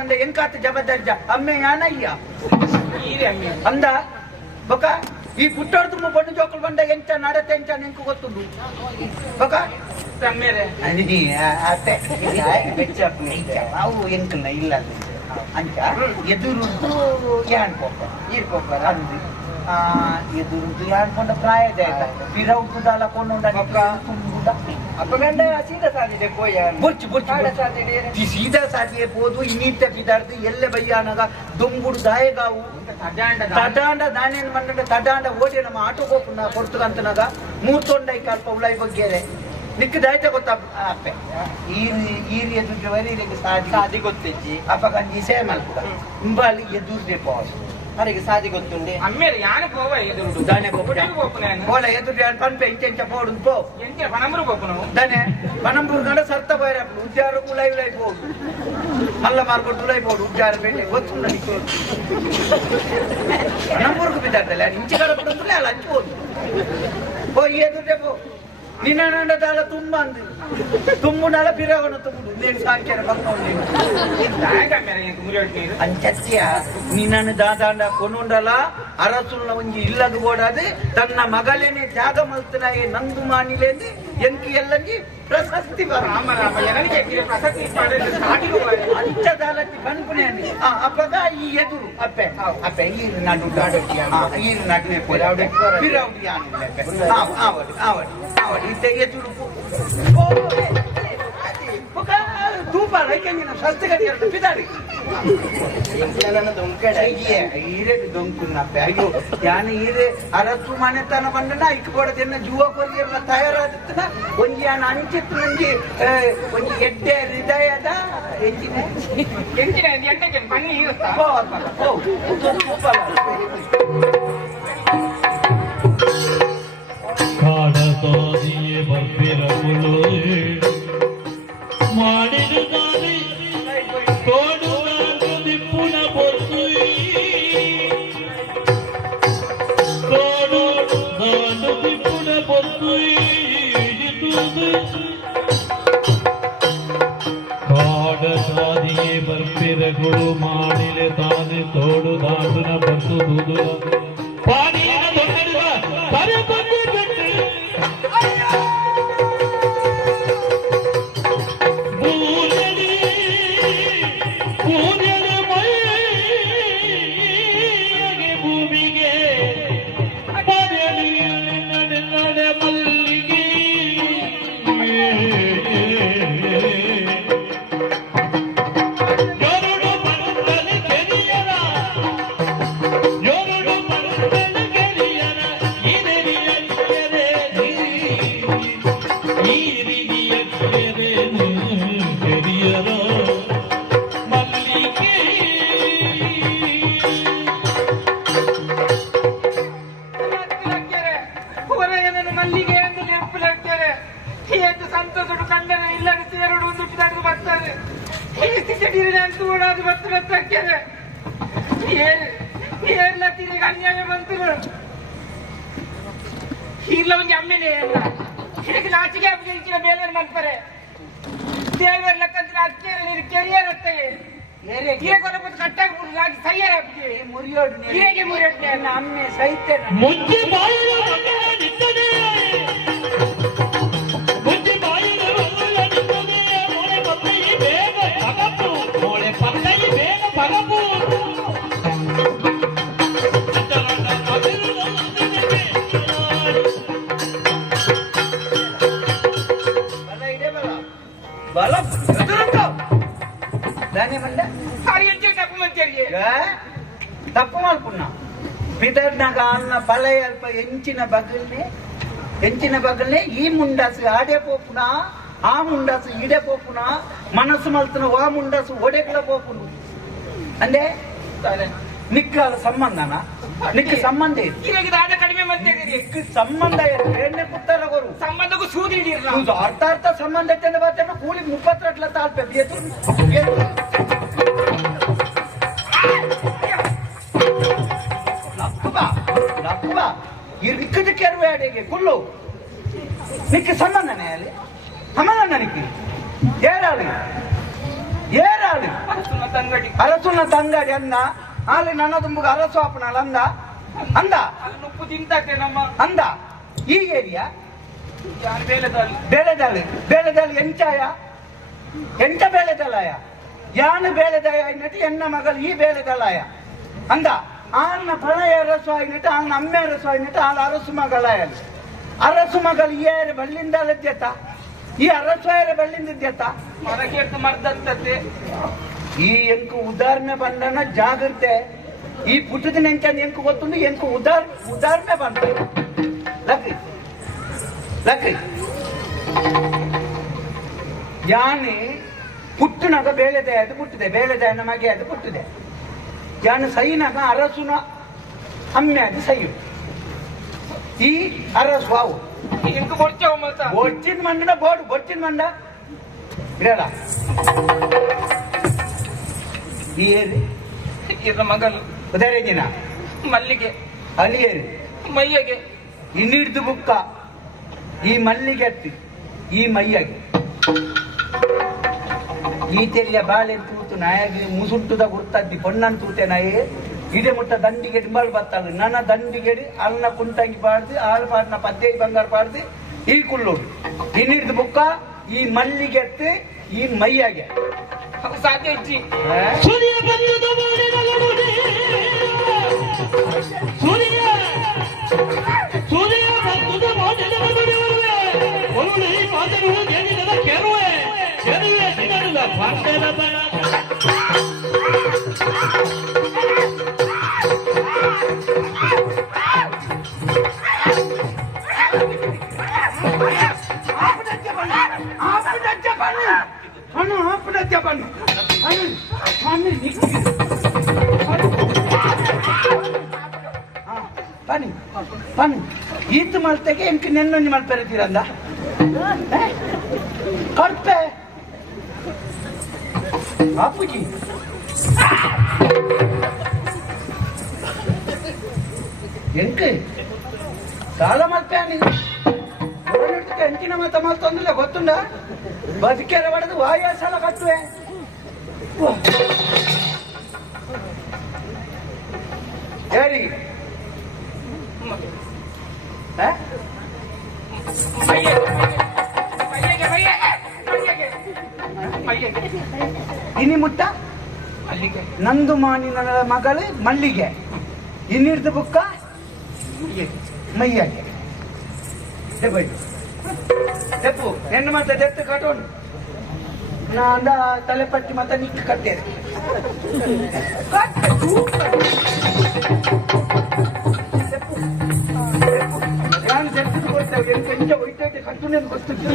ನಂದೆ ಎಂಕಾತ ಜಬರ್ದರ್ಜ ಅಮ್ಮೆ ಯಾನಯ್ಯ ಅಂದ ಬೊಕ ಈ ಪುಟ್ಟೋಡು ತುಂಬ ಬಣ್ಣು ಜೋಕುಲು ಬಂದ ಎಂಚ ನಡತೆ ಎಂಚ ನೆಂಕು ಗೊತ್ತುಂಡು ಬೊಕ ಅತ್ತೆ ಅವು ಎಂಕಲ್ನ ಇಲ್ಲ ಅಂಚ ಎದುರುಂಟು ಯಾನ್ ಪೋಪ ಈರ್ಪೋಪರ ಅಂದು ಎದುರುಂಟು ಯಾನ್ ಕೊಂಡ ಪ್ರಾಯದ ಬಿರೌಟುದಾಲ ಕೊಂಡ ಅಪ್ಪಗಂಡ ಸೀದಾ ಸಾಧ್ಯತೆ ಬೊಚ್ಚು ಬೊಚ್ಚು ಸೀದಾ ಸಾಧ್ಯ ಬೋದು ಇನ್ನಿತ್ತ ಬಿದಾರ್ದು ಎಲ್ಲೆ ಬಯ್ಯಾನಗ ದೊಂಗುಡು ದಾಯಗಾವು ತಡಾಂಡ ದಾನೇನು ಮಂಡ ತಡಾಂಡ ಓಡಿ ನಮ್ಮ ಆಟೋ ಹೋಗ್ನ ಕೊಡ್ತಂತನಾಗ ಮೂರ್ತೊಂಡೈ ಕಲ್ಪ ಉಳೈ ಬಗ್ಗೆರೆ ನಿಕ್ಕ ದಾಯ್ತ ಗೊತ್ತ ಅಪ್ಪೆ ಈರಿ ಎದುರು ವರಿ ಸಾದಿ ಗೊತ್ತಿಜ್ಜಿ ಅಪ್ಪಗಂಜಿ ಇಸೆ ಮಲ್ಪುಡ ಇಂಬಾಲಿ ಎದುರ್ದೆ ಪೋಸ್ ಅವರಿಗೆ ಸಾದಿ ಗೊತ್ತುಂಡೆ ಅಮ್ಮೇಲೆ ಯಾನ ಪೋವ ಎದುರು ದಾನೆ ಬೋಲ ಎದುರು ಯಾನ್ ಪನ್ಪೆ ಇಂಚೆಂಚ ಪೋಡು ಪೋ ಎಂಚೆ ಪನಂಬರು ಪೋಪನು ದಾನೆ ಪನಂಬರು ಗಂಡ ಸರ್ತ ಬೈರ ಉಜ್ಜಾರ ಉಲೈ ಉಲೈ ಪೋಡು ಮಲ್ಲ ಮಾರ್ಕೊಂಡು ಉಲೈ ಪೋಡು ಉಜ್ಜಾರ ಬೇಟೆ ಗೊತ್ತುಂಡ ನಿಕ್ಕೆ ಪನಂಬರುಗೂ ಬಿದ್ದಾತಲ್ಲ ಇಂಚೆ ಕಡೆ ಬಿಡುಂದ್ರೆ ಅಲ್ಲ ಹಂಚ್ಬೋದು ಪೋ ಎದುರ್ದೆ ಪೋ ನಿನ್ನ ನಂಡದಾಲ ತುಂಬ ಅಂದು ತುಂಬುನಲ ಬಿರವನ ತುಂಬುಡು ನೇನು ಸಾಕ್ಯಾರ ಅಂಚತ್ಯ ನಿನ್ನನ್ನು ದಾದಾಂಡ ಕೊನುಂಡಲ ಅರಸುಲ್ನ ಒಂಜಿ ಇಲ್ಲದು ಓಡಾದು ತನ್ನ ಮಗಳೇನೆ ಜಾಗ ಮಲ್ತನಾಗೆ ನಂದು ಮಾನಿಲೇಂದು ಎಂಕಿ ಎಲ್ಲಂಗಿ ಪ್ರಶಸ್ತಿ ಪ್ರಶಸ್ತಿ ಅಂಚದಾಲತ್ತಿ ಕಣ್ಪುನೆ ಅಂದಿ ಅಪ್ಪಗ ಈ ಎದುರು ಅಪ್ಪೆ ಅಪ್ಪೆ ಈರು ನಡು ಈರು ನಡುವೆ ಬಿರೌಡಿ ಆನಿಲ್ಲ ಆವಡಿ ಆವಡಿ ಆವಡಿ ಇದ್ದೆ ಎದುರು ತೂಪ ರೈಕೆಂಗಿನ ಸಸ್ತಿಗಟ್ಟಿರ ಬಿದಾಡಿ ಈರೆ ದೊಂಕುನ್ನಪ್ಪೆ ಅಯ್ಯೋ ಯಾನು ಈರೆ ಅರಸು ಮನೆತನ ಬಂದನ ಇಕ್ಕೊಡದನ್ನ ಜುವ ಕೊರಿಯರ್ನ ತಯಾರಾದತ್ತನ ಒಂಜಿ ಯಾನು ಅಂಚಿತ್ತು ಒಂಜಿ ಎಡ್ಡೆ ಹೃದಯದ ಎಂಚಿನ ಎಂಟಕ್ಕೆ ಬನ್ನಿ ಇರುತ್ತಾ ಕಾಡತೋದಿಯೇ ಬರ್ಪಿರಲು ಮಾಡಿರುತ್ತಾರೆ ತೋಡು ದಿಪ್ಪುನ ಬೊತ್ತು ತೋಡು ದಾಂಡು ದಿಪ್ಪುನ ಬೊತ್ತು ಕಾಡತೋದಿಯೇ ಬರ್ಪಿರಗಳು ಮಾಡಿಲೆ ತಾನೆ ತೋಡು ದಾಂಡುನ ಬತ್ತು ದೂದು ಪಾನಿಯ ದೊಡ್ಡ ತರೆ ಬಂದು ತಪ್ಪು ಮಾಡ್ಕೊಂಡ ಬಿದರ್ನಾಗ ಅನ್ನ ಪಳೆ ಅಲ್ಪ ಎಂಚಿನ ಬಗಲ್ನೆ ಈ ಮುಂಡಾಸು ಆಡೆ ಪೋಪುನ ಆ ಮುಂಡಾಸು ಇಡೆ ಪೋಪುನ ಮನಸ್ಸು ಮಲ್ತನ ಆ ಮುಂಡಾಸು ಒಡೆಗಳ ಪೋಪುನು ಅಂದೆ ನಿಕ್ಕಲ ಸಂಬಂಧನ ನಿಕ್ಕ ಸಂಬಂಧ ಕಡಿಮೆ ನಿಕ್ಕ ಸಂಬಂಧ ಎಣ್ಣೆ ಪುತ್ತರ ಗೋರು ಸಂಬಂಧಕ್ಕೂ ಸೂದಿ ಅರ್ಥ ಸಂಬಂಧ ಬರ್ತಾನೆ ಕೂಲಿ 32 ತಾಳ್ಪೆ ಇಕ್ಕದ ಕೆರವೆ ಅಡೆಗೆ ಕುಲ್ಲು ನಿಕ್ಕೆ ಸಂಬಂಧನೇ ಅಲ್ಲಿ ಸಂಬಂಧ ನಿಕ್ಕೆ ಏರಾಳು ತಂಗಡಿ ಅರಸುನ ತಂಗಡಿ ಅಂದ ಅಲ್ಲಿ ನನ್ನ ತುಂಬಗ ಅರಸು ಅಪ್ಪನಲ್ಲ ಅಂದ ಅಂದ ಅಲ್ಲಿ ಉಪ್ಪು ತಿಂತಾಕೆ ನಮ್ಮ ಅಂದ ಈ ಏರಿಯಾ ಯಾರು ಬೇಲೆದಾಳಿ ಬೇಳೆದಾಳಿ ಎಂಚಾಯ ಎಂಟ ಬೇಳೆದಲಾಯ ಯಾನು ಬೇಳೆದಾಯ ಆಯ್ನಟ್ಟು ಎನ್ನ ಮಗಳು ಈ ಬೇಳೆದಲಾಯ ಅಂದ ಆನ ಪ್ರಣಯ ಅರಸು ಆಯ್ನಟ್ಟು ಆನ ಅಮ್ಮೆ ಅರಸು ಆಯ್ನಟ್ಟು ಆನ ಅರಸು ಮಗಳಾಯ ಅರಸು ಮಗಳು ಏರೆ ಬಳ್ಳಿಂದ ಅಲ್ಲದ್ಯತ ಈ ಅರಸು ಏರೆ ಬಳ್ಳಿಂದ ಇದ್ಯತ ಮರಗೆಟ್ಟು ಮರ್ದತ್ತತೆ ಈ ಎಂಕು ಉದಾಹರಣೆ ಬಂದನ ಜಾಗ್ರತೆ ಈ ಪುಟ್ಟದ ನೆಂಚ ಎಂಕು ಗೊತ್ತುಂಡು ಎಂಕು ಉದಾಹರಣೆ ಬಂದ ಲಕ್ರಿ ಯಾನೆ ಪುಟ್ಟನಾಗ ಬೇಳೆದೆ ಅದು ಪುಟ್ಟಿದೆ ಬೇಳೆದೆಯನ್ನ ಮಗೆ ಅದು ಪುಟ್ಟಿದೆ ಯಾನು ಸೈನಾಗ ಅರಸುನ ಅಮ್ಮೆ ಅದು ಸೈ ಈ ಅರಸು ಅವು ಇಂಕು ಕೊಡ್ತೇವ ಮತ್ತ ಬೊಚ್ಚಿನ ಮಂಡ ಬೋಡು ಬೊಚ್ಚಿನ ಮಂಡ ಇರಲ್ಲ ಈ ಏರಿ ಇದ್ರ ಮಗಲು ಉದಾರೆ ದಿನ ಮಲ್ಲಿಗೆ ಅಲ್ಲಿ ಏರಿ ಮೈಯಗೆ ಇನ್ನಿಡ್ದು ಬುಕ್ಕ ಈ ಮಲ್ಲಿಗೆ ಹತ್ತಿ ಈ ಮೈಯಾಗಿ ಈ ತೆರಿಯ ಬಾಳೆ ತೂತು ನಾಯಾಗಿ ಮುಸುಂಟುದ ಗುರ್ತದ್ದಿ ಪೊಣ್ಣನ್ ತೂತೆ ನಾಯಿ ಇಡೆ ಮುಟ್ಟ ದಂಡಿಗೆ ಡಿಂಬಾಳು ಬತ್ತಾಳು ನನ್ನ ದಂಡಿಗೆಡಿ ಅನ್ನ ಕುಂಟಂಗಿ ಪಾಡ್ದು ಆಳು ಪಾಡ್ನ ಪದ್ಯ ಬಂಗಾರ ಪಾಡ್ದು ಈ ಕುಲ್ಲೋಡು ಇನ್ನಿಡ್ದು ಬುಕ್ಕ ಈ ಮಲ್ಲಿಗೆ ಹತ್ತಿ ಈ ಮೈಯಾಗೆ ಸಾಧ್ಯ ಇಚ್ಚಿ ಸೂರ್ಯ ಬಂದುದು ಮೋಡಿನ ಲಗುಡಿ. ಸೂರ್ಯ ಬಂದುದು ಮೋಡಿನ ಲಗುಡಿ ಬರುವೆ. ಒರುಳಿ ಮಾತನು ಏನಿಲ್ಲದ ಕೆರುವೆ ದಿನದ ಪಾಂಡದ ಬಣ ಪನ್ ಈತ್ ಮಲ್ತೆಗೆ ಎಂಕ್ ನೆನ್ನೊಂದು ಮಲ್ಪೆರತೀರಂದ ಕರ್ಪೆ ಅಪ್ಪುಜಿ ಎಂಕ್ ಸಾಲ ಮಲ್ಪೆ ಎಂಟಿನ ಮತ ಮಲ್ತೊಂದಿಲ್ಲ ಗೊತ್ತುಂಡ ಬದುಕೆಲ್ಲ ಹೊಡೆದು ವಾಯಾಸಲ ಕಟ್ಟುವೆ ಹೇಳಿ ಇನಿ ಮುಟ್ಟ ಮಲ್ಲಿಗೆ ನಂದು ಮಾನಿನ ಮಗಳು ಮಲ್ಲಿಗೆ ಇನ್ನಿಡ್ದು ಬುಕ್ಕ ಮೈಯಾಗೆ ತೆಪ್ಪು ಹೆಣ್ಣು ಮತ್ತೆ ತೆತ್ತು ಕಟ್ಟೋಣ ನಾ ಅಂದ ತಲೆಪಟ್ಟಿ ಮತ್ತೆ ನಿಕ್ಕ ಕಟ್ಟೇನೆ ನಾನು ತೆತ್ತು ಕೊಡ್ತೇವೆ ಎಂತ ಒಯ್ತೈತೆ ಕಟ್ಟು ಗೊತ್ತಿತ್ತು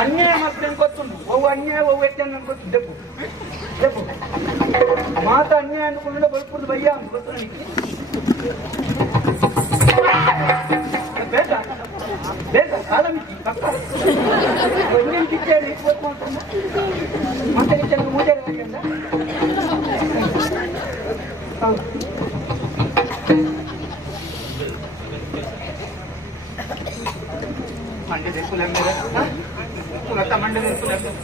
ಅನ್ಯಾಯ ಮತ್ತೆ ಗೊತ್ತುಂಟು ಅವು ಅನ್ಯಾಯ ಅವು ಎತ್ತೆ ನನ್ಗೆ ಗೊತ್ತು ದೆಪ್ಪು ದೆಪ್ಪು ಮಾತ ಅನ್ಯಾಯ ಅನ್ಕೊಂಡು ಬಳ್ಕೊಂಡು ಬಯ್ಯ ಅಂತ ಗೊತ್ತು ನನಗೆ ಬೇಡ ಬೇಡ ಕಾಲ ಮಿಕ್ಕಿ ಪಕ್ಕ ಒಂದೇನು ಕಿಚ್ಚೇಳಿ ಗೊತ್ತು ಮಾಡ್ಕೊಂಡು ಮತ್ತೆ ಚೆನ್ನಾಗಿ ಮೂಜಾರಿ ಹಾಕಿಂದ ಹೌದು ಮಂಡ್ಯದ ಕುಲಂಬರ ಕುಲತ ಮಂಡ್ಯದ ಕುಲಂಬರ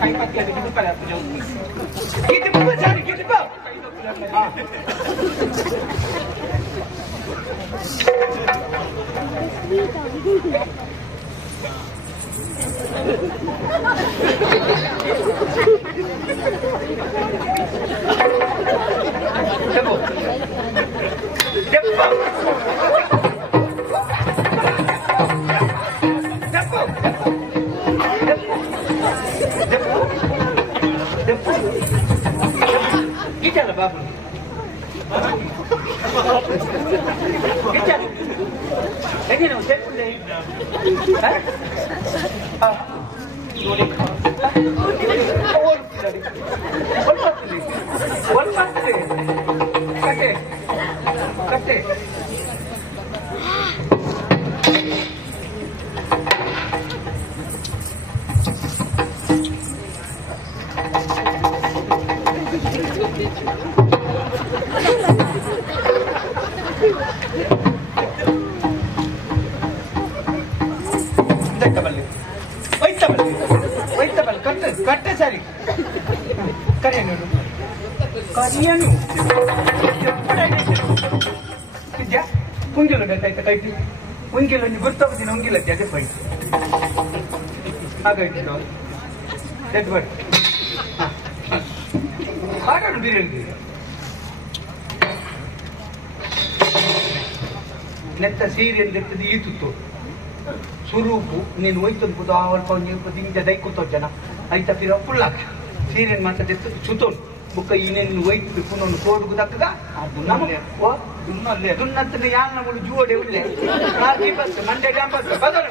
ಕೈ ಪತ್ತಿ ಅದು ಬಿಡುಪಲ್ಲ ಕಿಟಿಪ ಜಾರಿ ಕಿಟಿಪ Gitala babu. Gitala. Lagi nak set pun deh. Ah. Kate. ಕಟ್ಟೆ ಸರಿ ಕರಿಯನು ಕರಿಯನು ಇದ್ಯಾ ಉಂಗಿಲು ಬೇಕಾಯ್ತಾ ಕೈಟಿ ಉಂಗಿಲು ನೀವು ಗೊತ್ತಾಗೋದಿನ ಉಂಗಿಲ ಅದೇ ಪೈ ಹಾಗಾಯ್ತು ಡೆಡ್ ಬರ್ಡ್ ಹಾಗಾಡು ಬಿರಿಯಾನಿ ನೆತ್ತ ಸೀರೆ ಎತ್ತದು ಈತುತ್ತು ಸ್ವರೂಪು ನೀನು ಹೋಯ್ತಂದು ಬುದ ಅವಲ್ಪಂಜ ದೈಕುತ್ತೋ ಜನ ಐತ ಫಿರ ಫುಲ್ಲಾಕ ಸೀರೆನ್ ಮಾತಾಡಿ ಸುತ್ತೋನು ಬುಕ್ಕ ಇನ್ನೇನು ಹೋಯ್ತು ಪುನೊಂದು ಕೋಡುಗು ದಕ್ಕಗ ದುನ್ನತ್ತನೆ ಯಾರು ನಮ್ಮಳು ಜೂವಡೆ ಉಳ್ಳೆ ಮಂಡ್ಯ ಕ್ಯಾಂಪಸ್ ಬದಲು